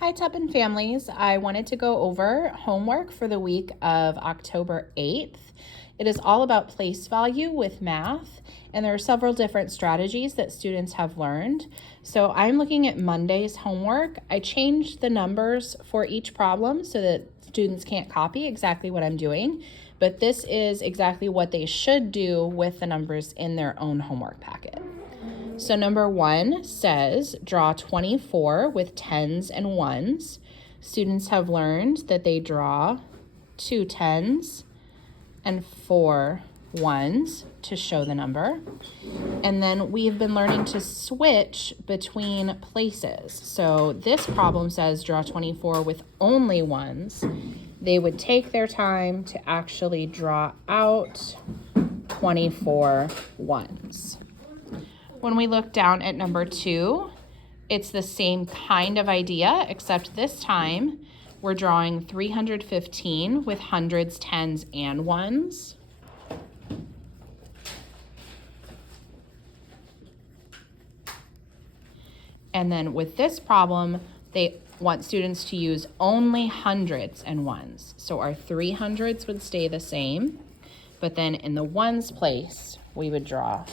Hi, Tuppen families. I wanted to go over homework for the week of October 8th. It is all about place value with math, and there are several different strategies that students have learned. So I'm looking at Monday's homework. I changed the numbers for each problem so that students can't copy exactly what I'm doing, but this is exactly what they should do with the numbers in their own homework packet. So number 1 says draw 24 with tens and ones. Students have learned that they draw 2 tens and 4 ones to show the number. And then we've been learning to switch between places. So this problem says draw 24 with only ones. They would take their time to actually draw out 24 ones. When we look down at number 2, it's the same kind of idea, except this time we're drawing 315 with hundreds, tens, and ones. And then with this problem, they want students to use only hundreds and ones. So our 300s would stay the same, but then in the ones place, we would draw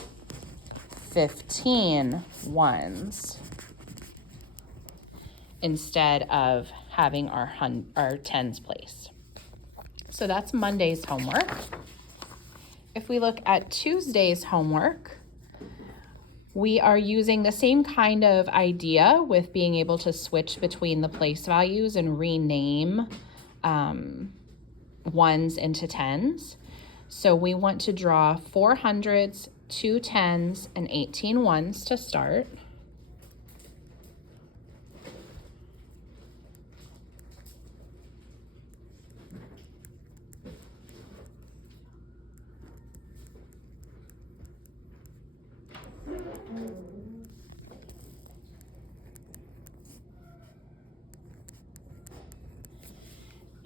15 ones instead of having our tens place. So that's Monday's homework. If we look at Tuesday's homework, we are using the same kind of idea with being able to switch between the place values and rename ones into tens. So we want to draw 4 hundreds, 2 tens, and 18 ones to start.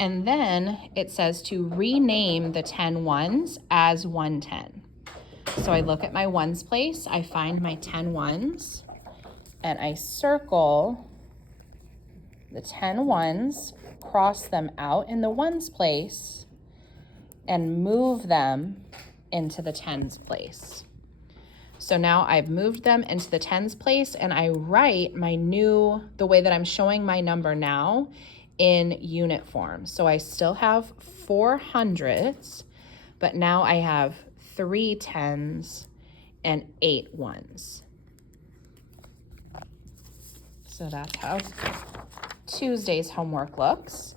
And then it says to rename the 10 ones as 110. So I look at my ones place, I find my 10 ones, and I circle the 10 ones, cross them out in the ones place, and move them into the tens place. So now I've moved them into the tens place, and I write the way that I'm showing my number now in unit form. So I still have 4 hundreds, but now I have 3 tens and 8 ones. So that's how Tuesday's homework looks.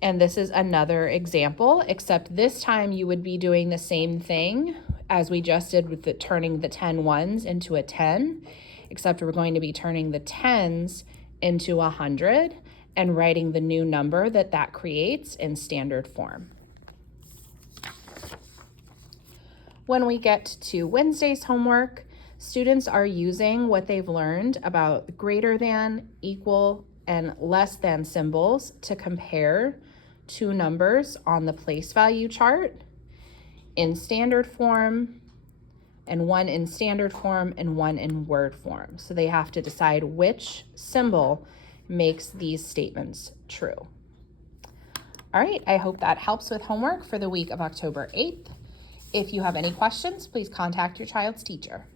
And this is another example, except this time you would be doing the same thing as we just did with turning the 10 ones into a 10, except we're going to be turning the tens into 100 and writing the new number that creates in standard form. When we get to Wednesday's homework, students are using what they've learned about greater than, equal, and less than symbols to compare two numbers on the place value chart in standard form, and one in standard form and one in word form. So they have to decide which symbol makes these statements true. All right, I hope that helps with homework for the week of October 8th. If you have any questions, please contact your child's teacher.